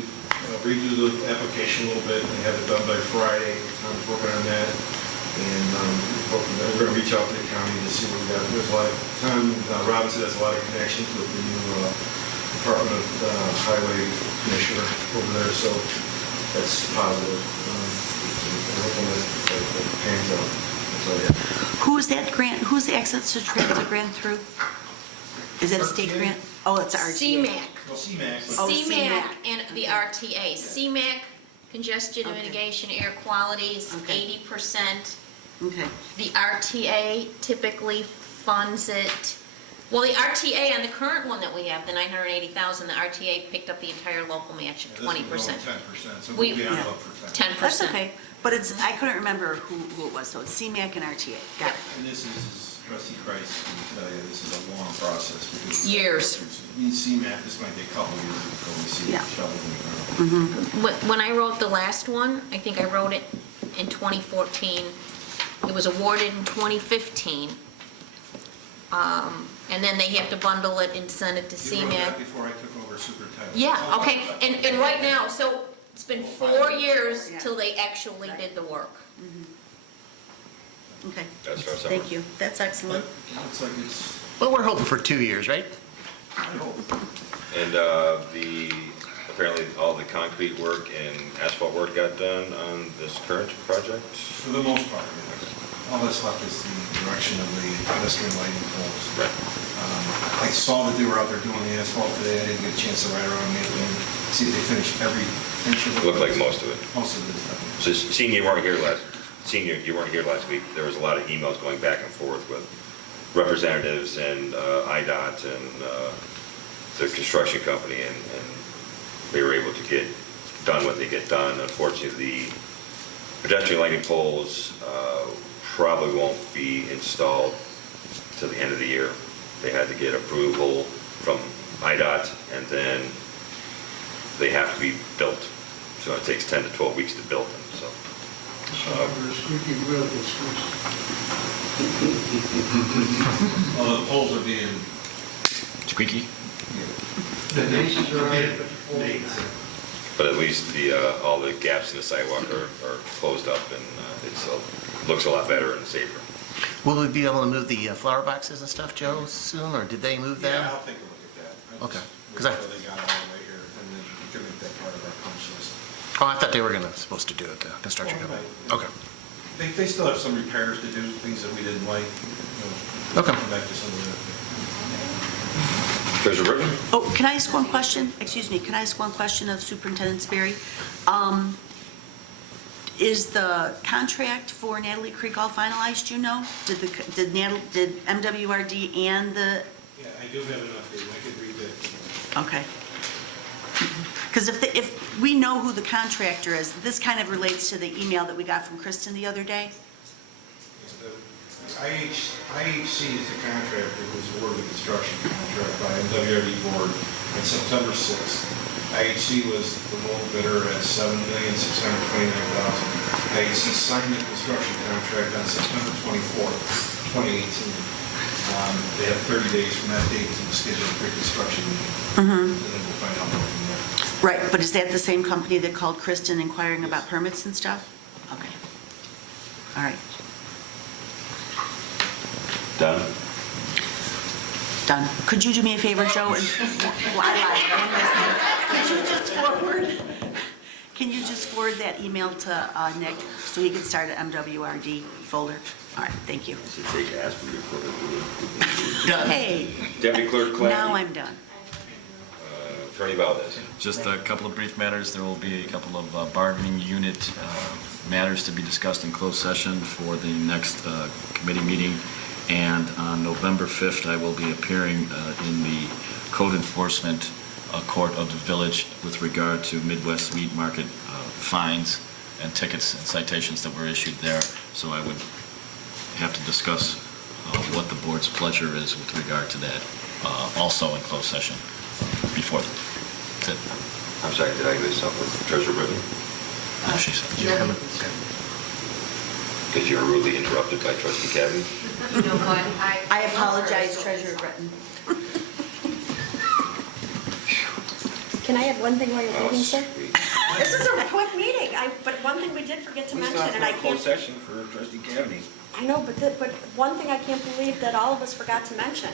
redo the application a little bit and have it done by Friday. I'm working on that. And we're going to reach out to the county to see what we got. There's a lot of time. Robinson has a lot of connections with the new Department of Highway Commissioner over there, so that's positive. We're hoping that pans out. That's all I have. Who is that grant, who's the access to transit grant through? Is that a state grant? Oh, it's RTA. CMAC. Well, CMAC. CMAC and the RTA. CMAC, congestion mitigation, air quality is 80%. Okay. The RTA typically funds it Well, the RTA on the current one that we have, the 980,000, the RTA picked up the entire local match of 20%. 10%, so We- we'll be on Yeah. hook for 10%. 10%. That's okay, but it's, I couldn't remember who it was, so it's CMAC and RTA, got it. And this is, trustee Christ can tell you, this is a long process. because- Years. In CMAC, this might take a couple of years before we see Yeah. it shoveled in the ground. When I wrote the last one, I think I wrote it in 2014. It was awarded in 2015. And then they have to bundle it and send it to You wrote that CMAC. before I took over superintendent. Yeah, okay, and right now, so it's been 4 years till they actually did the work. Okay, That's our summary. thank you, that's excellent. Looks like it's, Well, we're hoping for 2 years, right? I hope. And apparently all the concrete work and asphalt work got done on this current project? For the most part, yes. All that's left is the direction of the pedestrian lighting poles. Right. I saw that they were out there doing the asphalt today. I didn't get a chance to ride around Midlothian and see if they finished every inch of it. Looked like most of it. Most of it is done. So seeing you weren't here last week, there was a lot of emails going back and forth with representatives and IDOT and the construction company, and they were able to get done what they get done. Unfortunately, the pedestrian lighting poles probably won't be installed till the end of the year. They had to get approval from IDOT, and then they have to be built. So it takes 10 to 12 weeks to build them, so. The poles are being. Squeaky? The nations are on. But at least all the gaps in the sidewalk are closed up, and it looks a lot better and safer. Will we be able to move the flower boxes and stuff, Joe, soon, or did they move them? Yeah, I'll take a look at that. Okay. Because I thought they got it all the way here, and then we can make that part of our punch list. Oh, I thought they were supposed to do it, the construction company. Okay. They still have some repairs to do, things that we didn't like. Okay. Come back to some of that. Treasurer Britton? Oh, can I ask one question? Excuse me, can I ask one question of Superintendent Sperry? Is the contract for Natalie Creek all finalized, you know? Did MWRD and the, Yeah, I do have an update, I could read that. okay. Because if we know who the contractor is, this kind of relates to the email that we got from Kristen the other day. The IHC is the contractor who was awarded the construction contract by MWRD board on September 6th. IHC was the low bidder at $7,629,000. IHC signed the construction contract on September 24th, 2018. They have 30 days from that date to schedule a pre-construction meeting. And then we'll find out more from there. Right, but is that the same company that called Kristen inquiring about permits and stuff? Okay. All right, Done? done. Could you do me a favor, Joe? Well, I lied. Could you just can you just forward that email to Nick so he can start an MWRD folder? All right, thank you. Hey, Deputy Clerk Clappy? now I'm done. Attorney Valdez? Just a couple of brief matters. There will be a couple of bargaining unit matters to be discussed in closed session for the next committee meeting. And on November 5th, I will be appearing in the code enforcement court of the village with regard to Midwest Meat Market fines and tickets and citations that were issued there. So I would have to discuss what the board's pleasure is with regard to that, also in closed session before. That's it. I'm sorry, did I miss something with Treasurer Britton? No, she said. Because you were rudely interrupted by Trustee Cabby? No, but I apologize, Treasurer Breton. Can I have one thing while you're Oh, leaving, sir? sweet. This is a quick meeting, but one thing we did forget to mention, and I Closed can't, session for Trustee Cabby. I know, but one thing I can't believe that all of us forgot to mention,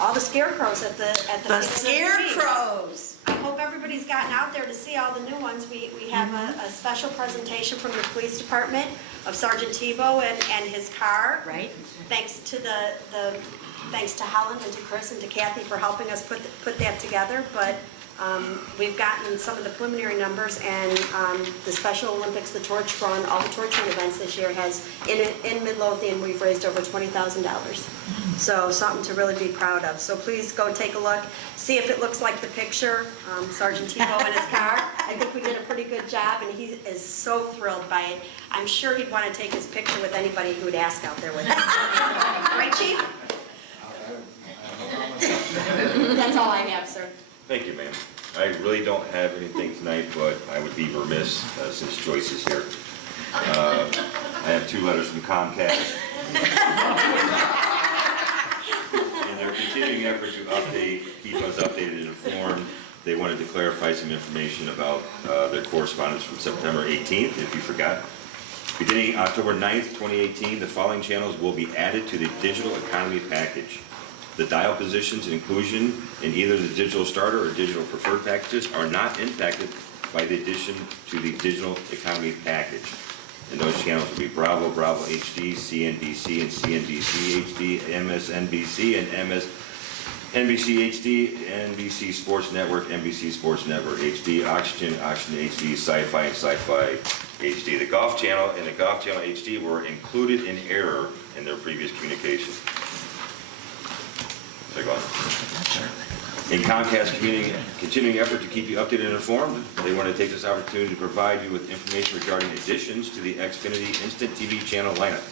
all the scarecrows at the The beginning of the meeting. scarecrows. I hope everybody's gotten out there to see all the new ones. We have a special presentation from the police department of Sergeant Tebow and his car. Right. Thanks to thanks to Helen and to Chris and to Kathy for helping us put that together. But we've gotten some of the preliminary numbers, and the Special Olympics, the Torch Run, all the Torch Run events this year has, in Midlothian, we've raised over $20,000. So something to really be proud of. So please go take a look, see if it looks like the picture, Sergeant Tebow in his car. I think we did a pretty good job, and he is so thrilled by it. I'm sure he'd want to take his picture with anybody who would ask out there with him. Right, Chief? That's all I have, sir. Thank you, ma'am. I really don't have anything tonight, but I would be remiss, since Joyce is here. I have 2 letters from Comcast. In their continuing effort to keep us updated and informed, they wanted to clarify some information about their correspondence from September 18th, if you forgot. Beginning October 9th, 2018, the following channels will be added to the digital economy package. The dial positions and inclusion in either the digital starter or digital preferred packages are not impacted by the addition to the digital economy package. And those channels will be Bravo, Bravo HD, CNBC and CNBC HD, MSNBC and MSNBC HD, NBC Sports Network, NBC Sports Network HD, Oxygen, Oxygen HD, Sci-Fi and Sci-Fi HD. The Golf Channel and the Golf Channel HD were included in error in their previous communication. In Comcast's continuing effort to keep you updated and informed, they want to take this opportunity to provide you with information regarding additions to the Xfinity Instant TV channel lineup.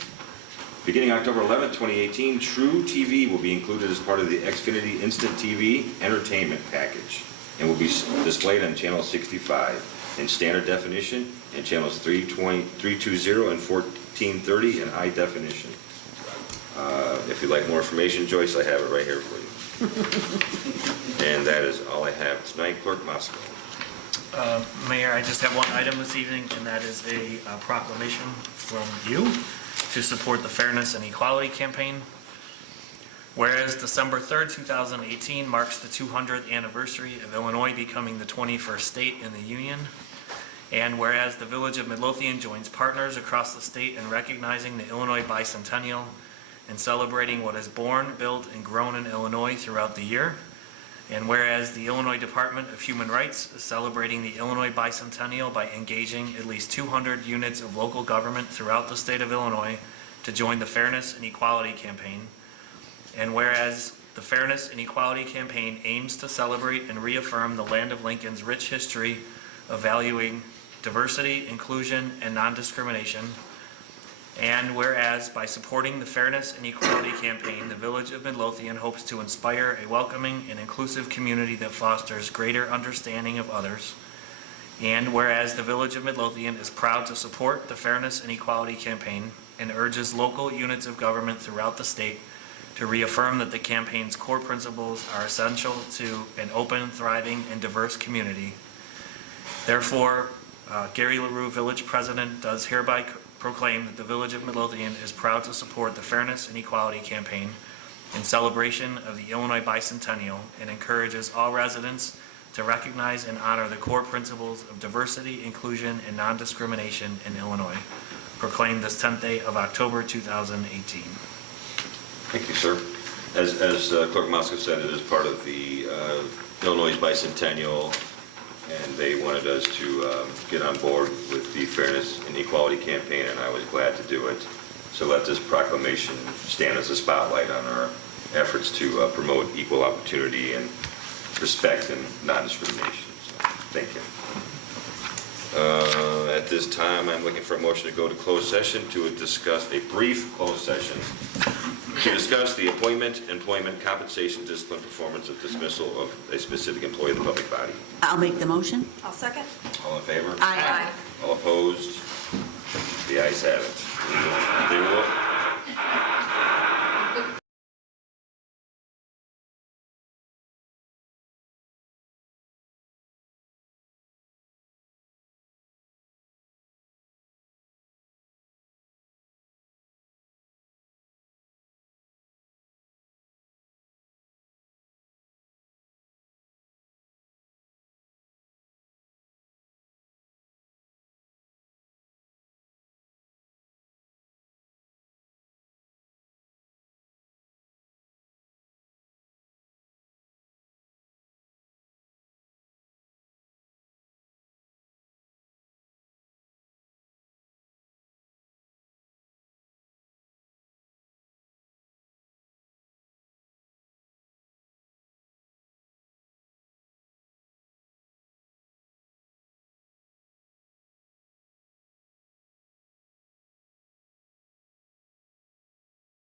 Beginning October 11, 2018, True TV will be included as part of the Xfinity Instant TV entertainment package and will be displayed on channel 65 in standard definition and channels 320 and 1430 in high definition. If you'd like more information, Joyce, I have it right here for you. And that is all I have tonight. Clerk Moscow. Mayor, I just have one item this evening, and that is a proclamation from you to support the Fairness and Equality Campaign. Whereas December 3rd, 2018 marks the 200th anniversary of Illinois becoming the 21st state in the Union, and whereas the Village of Midlothian joins partners across the state in recognizing the Illinois Bicentennial and celebrating what is born, built, and grown in Illinois throughout the year. And whereas the Illinois Department of Human Rights is celebrating the Illinois Bicentennial by engaging at least 200 units of local government throughout the state of Illinois to join the Fairness and Equality Campaign. And whereas the Fairness and Equality Campaign aims to celebrate and reaffirm the land of Lincoln's rich history of valuing diversity, inclusion, and non-discrimination. And whereas by supporting the Fairness and Equality Campaign, the Village of Midlothian hopes to inspire a welcoming and inclusive community that fosters greater understanding of others. And whereas the Village of Midlothian is proud to support the Fairness and Equality Campaign and urges local units of government throughout the state to reaffirm that the campaign's core principles are essential to an open, thriving, and diverse community. Therefore, Gary LaRue, Village President, does hereby proclaim that the Village of Midlothian is proud to support the Fairness and Equality Campaign in celebration of the Illinois Bicentennial and encourages all residents to recognize and honor the core principles of diversity, inclusion, and non-discrimination in Illinois. Proclaimed this 10th day of October 2018. Thank you, sir. As Clerk Moscow said, it is part of the Illinois Bicentennial, and they wanted us to get on board with the Fairness and Equality Campaign, and I was glad to do it. So let this proclamation stand as a spotlight on our efforts to promote equal opportunity and respect and non-discrimination. So, thank you. At this time, I'm looking for a motion to go to closed session to discuss a brief closed session to discuss the appointment, employment, compensation, discipline, performance, or dismissal of a specific employee of the public body. I'll make the motion. I'll second. All in favor? Aye. All opposed? The ayes have it.